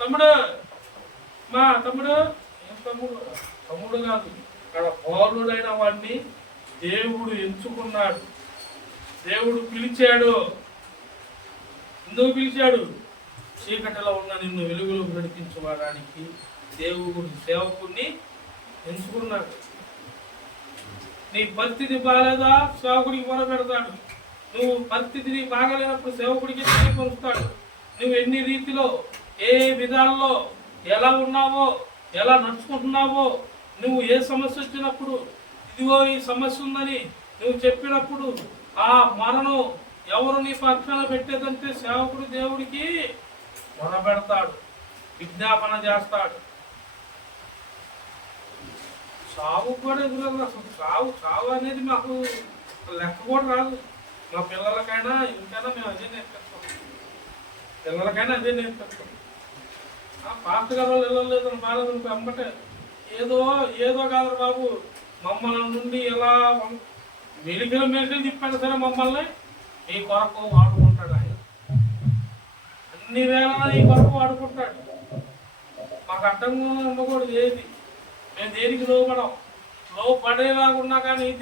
తమ్ముడు మా తమ్ముడు ఏం తమ్ముడు? తమ్ముడు కాదు అక్కడ పౌరుడైన వాడిని దేవుడు ఎంచుకున్నాడు. దేవుడు పిలిచాడు. ఎందుకు పిలిచాడు? చీకటిలో ఉన్న నిన్ను వెలుగులో నడిపించుకోవడానికి దేవుడు సేవకుడిని ఎంచుకున్నాడు. నీ పరిస్థితి బాగాలేదా? సేవకుడికి మొర పెడతాడు. నువ్వు పరిస్థితిని బాగలేనప్పుడు సేవకుడికి తెలియపరుస్తాడు నువ్వు ఎన్ని రీతిలో ఏ విధాల్లో ఎలా ఉన్నావో ఎలా నడుచుకుంటున్నావో నువ్వు ఏ సమస్య వచ్చినప్పుడు ఇదిగో ఈ సమస్య ఉందని నువ్వు చెప్పినప్పుడు ఆ మరణం ఎవరు నీ పక్షాన పెట్టేదంటే సేవకుడు దేవుడికి కొనబెడతాడు విజ్ఞాపన చేస్తాడు. సాగు కూడా ఎదురు అసలు సాగు సావు అనేది మాకు లెక్క కూడా రాదు. మా పిల్లలకైనా ఇంకైనా మేము అదే నేర్పిస్తాం. పిల్లలకైనా అదే నేర్పిస్తాం. ఆ పాస్టర్ గారు వాళ్ళు వెళ్ళలేదు బాధ వెంబటే ఏదో ఏదో కాదు బాబు మమ్మల్ని నుండి ఎలా మెలికలు మెలికలు తిప్పాడు సరే మమ్మల్ని మీ కొరకు వాడుకుంటాడు ఆయన. అన్ని వేళ ఈ కొరకు వాడుకుంటాడు. మాకు అడ్డంగా ఉండకూడదు ఏది? మేము దేనికి లోపడం లోపడేలాగా ఉన్నా కానీ